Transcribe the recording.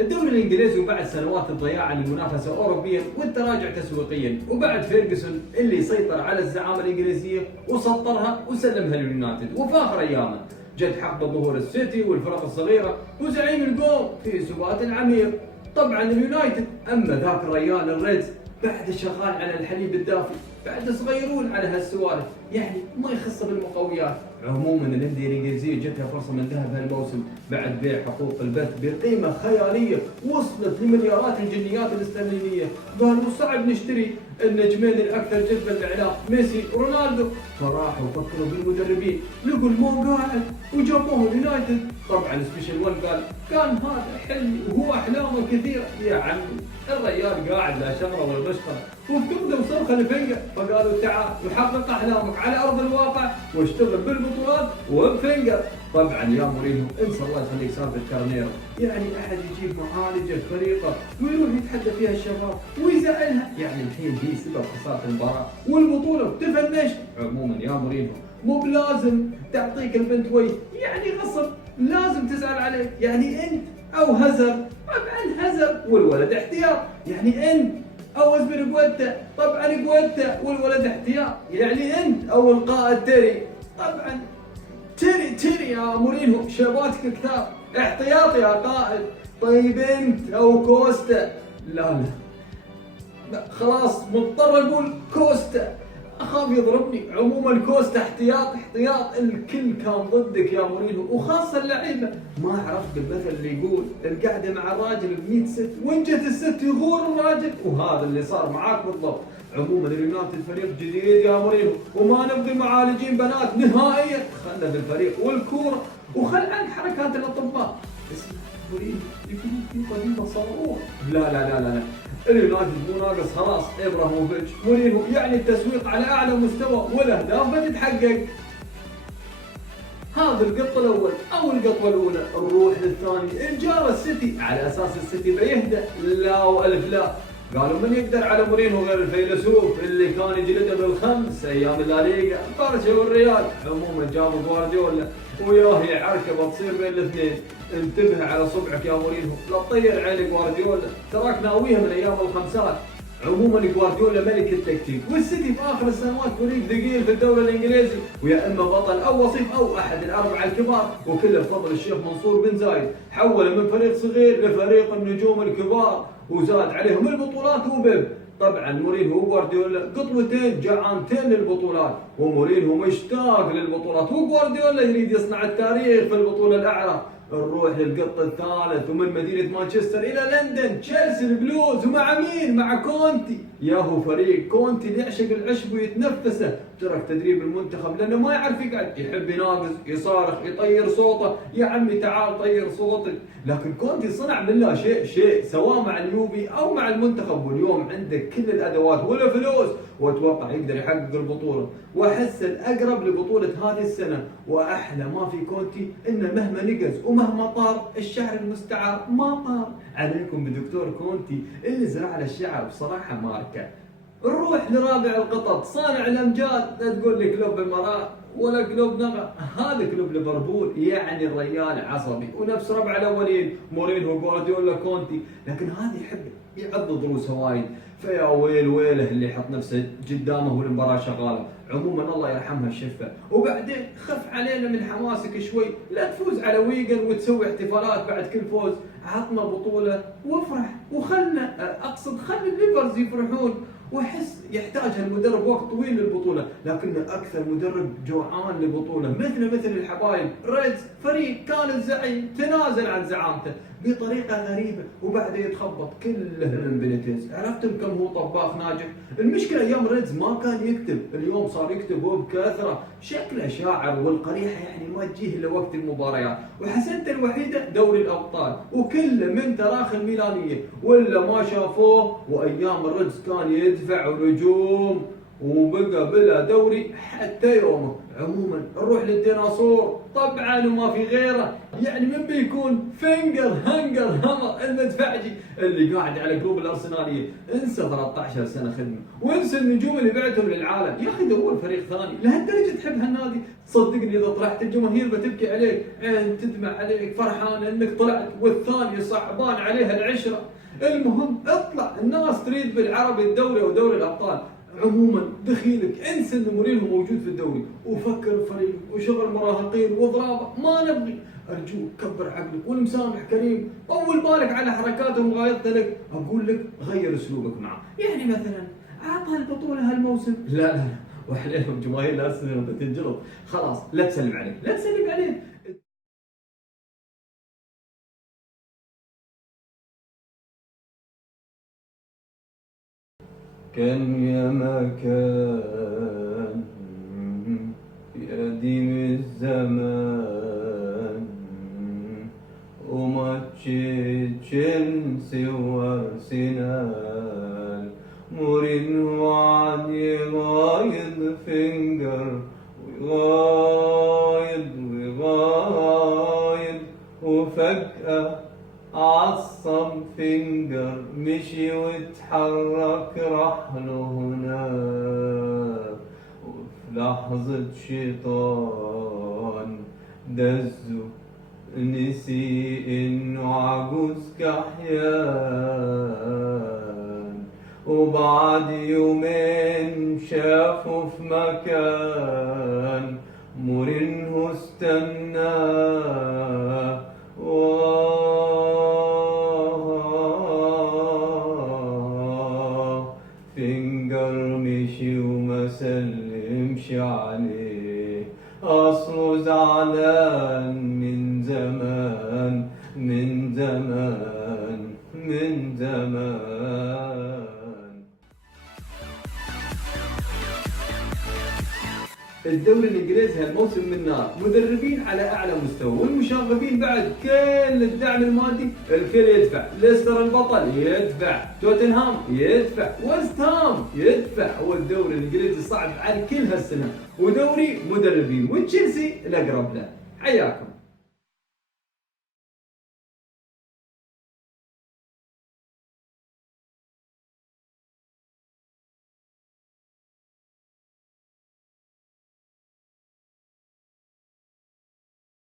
الدوري الانجليزي وبعد سنوات الضياع للمنافسه اوروبيا والتراجع تسويقيا، وبعد فيرجسون اللي سيطر على الزعامه الانجليزيه وسطرها وسلمها لليونايتد، وفي اخر ايامه جد حقب ظهور السيتي والفرق الصغيره وزعيم الجول في سبات العميق طبعا اليونايتد. اما ذاك الريال الريدز بعد شغال على الحليب الدافي، بعد صغيرون على هالسوالف، يعني ما يخص بالمقويات. عموما الانديه الانجليزيه جتها فرصه من ذهب هالموسم بعد بيع حقوق البث بقيمه خياليه وصلت لمليارات الجنيات الاسترلينيه. قالوا صعب نشتري النجمين الاكثر جذبا للاعلام ميسي ورونالدو، فراحوا فكروا بالمدربين لقوا المو قاعد وجابوه اليونايتد. طبعا سبيشال 1 قال كان هذا حلمي وهو احلامه كثيره. يا عمي الريال قاعد لا شغله ولا مشغله وفقده وصرخه لفنقه، فقالوا تعال وحقق احلامك على ارض الواقع واشتغل بالبطولات وبفنقه. طبعا يا مورينيو انسى الله يخليك سالفه كارنيرو، يعني احد يجيب معالجه فريقه ويروح يتحدى فيها الشباب ويزعلها، يعني الحين هي سبب خساره المباراه والبطوله وتفنشت. عموما يا مورينيو مو بلازم تعطيك البنت وي، يعني غصب لازم تزعل عليك، يعني انت او هزر. طبعا هزر والولد احتياط، يعني انت او اسبريغويتا، طبعا جويتا والولد احتياط، يعني انت او القائد تيري. طبعا تيري يا مورينيو شباتك كثار، احتياط يا قائد. طيب انت او كوستا؟ لا خلاص مضطر اقول كوستا، اخاف يضربني. عموما كوستا احتياط الكل كان ضدك يا مورينيو وخاصه اللعيبه. ما عرفت المثل اللي يقول القعده مع الراجل ب100 ست وان جت الست يغور الراجل، وهذا اللي صار معاك بالضبط. عموما اليونايتد فريق جديد يا مورينيو وما نبغي معالجين بنات نهائيا، خلنا بالفريق والكوره وخل عن حركات الاطباء. اسمع مورينيو يكون في قديمه صاروخ. لا اليونايتد مو ناقص خلاص ابراهيموفيتش. مورينيو يعني التسويق على اعلى مستوى والاهداف بتتحقق. هذا القط الاول او القطوه الاولى. نروح للثاني الجار السيتي، على اساس السيتي بيهدى. لا والف لا، قالوا من يقدر على مورينيو غير الفيلسوف اللي كان يجلده بالخمس ايام الليغا برشا والريال. عموما جابوا جوارديولا وياه هي عركه بتصير بين الاثنين. انتبه على صبعك يا مورينيو لا تطير عين جوارديولا، تراك ناويها من ايام الخمسات. عموما جوارديولا ملك التكتيك، والسيتي في اخر السنوات فريق ثقيل في الدوري الانجليزي، ويا اما بطل او وصيف او احد الاربعه الكبار، وكله بفضل الشيخ منصور بن زايد. حوله من فريق صغير لفريق النجوم الكبار وزاد عليهم البطولات وبب. طبعا مورينيو وجوارديولا قطوتين جعانتين للبطولات، ومورينيو مشتاق للبطولات وجوارديولا يريد يصنع التاريخ في البطوله الاعلى. نروح للقط الثالث ومن مدينة مانشستر إلى لندن، تشيلسي البلوز. ومع مين؟ مع كونتي. ياهو فريق كونتي يعشق العشب ويتنفسه، ترك تدريب المنتخب لأنه ما يعرف يقعد، يحب يناقص يصارخ يطير صوته. يا عمي تعال طير صوتك. لكن كونتي صنع من لا شيء سواء مع اليوبي أو مع المنتخب، واليوم عنده كل الأدوات والفلوس وأتوقع يقدر يحقق البطولة. وأحس الأقرب لبطولة هذه السنة. وأحلى ما في كونتي إنه مهما نقز ومهما طار الشعر المستعار ما طار. عليكم بدكتور كونتي اللي زرع له الشعر بصراحة ماركة. نروح لرابع القطط صانع الامجاد. لا تقول لي كلوب الامارات ولا كلوب نغا، هذا كلوب ليفربول. يعني الريال عصبي ونفس ربع الاولين مورينيو جوارديولا كونتي، لكن هذا يحب يعض ضروسه وايد. فيا ويله اللي يحط نفسه قدامه والمباراه شغاله. عموما الله يرحمها الشفه. وبعدين خف علينا من حماسك شوي، لا تفوز على ويجن وتسوي احتفالات بعد كل فوز. عطنا بطوله وافرح وخلنا اقصد خلي الليفرز يفرحون. واحس يحتاج المدرب وقت طويل للبطوله، لكنه اكثر مدرب جوعان للبطوله. مثل الحبايب ريدز، فريق كان الزعيم تنازل عن زعامته بطريقه غريبه وبعده يتخبط كله من بينيتيز. عرفتم كم هو طباخ ناجح؟ المشكله ايام ريدز ما كان يكتب، اليوم صار يكتب وبكثره. شكله شاعر والقريحه يعني ما تجيه الا وقت المباريات. وحسنته الوحيده دوري الابطال وكله من تراخي الميلانيه، ولا ما شافوه وايام الريدز كان يدفع نجوم وبقى بلا دوري حتى يومه. عموما نروح للديناصور طبعا وما في غيره، يعني من بيكون فينجر هانجر همر المدفعجي اللي قاعد على جروب الارسناليه. انسى 13 سنه خدمه وانسى النجوم اللي بعتهم للعالم، يا اخي دور فريق ثاني. لهالدرجه تحب هالنادي؟ صدقني اذا طلعت الجماهير بتبكي عليك، عين تدمع عليك فرحان انك طلعت، والثانيه صعبان عليها العشره. المهم اطلع، الناس تريد بالعربي الدوري ودوري الابطال. عموما دخيلك انسى ان مورينهو موجود في الدوري، وفكر فريق وشغل مراهقين وضرابه ما نبغي. ارجوك كبر عقلك، والمسامح كريم، طول بالك على حركاته ومغايرته لك. اقول لك غير اسلوبك معه، يعني مثلا اعطى البطوله هالموسم. لا وحليهم جماهير الارسنال بتنجلط. خلاص لا تسلم عليه، لا تسلم عليه. كان يا مكان في قديم الزمان، وماتش تشيلسي وارسنال، مورينهو عاد يغايض فينجر، ويغايض وفجأة عصب فينجر، مشي واتحرك راح له هناك، وفي لحظة شيطان دزه نسي انه عجوز كحيان، وبعد يومين شافه في مكان مورينهو استناه. فينجر مشي وما سلمش عليه، أصله زعلان من زمان من زمان من زمان. الدوري الانجليزي هالموسم من نار، مدربين على اعلى مستوى، والمشاغبين بعد كل الدعم المادي الكل يدفع. ليستر البطل يدفع، توتنهام يدفع، ويست هام يدفع. والدوري الانجليزي صعب على كل هالسنه، ودوري مدربين، وتشيلسي الاقرب له. حياكم.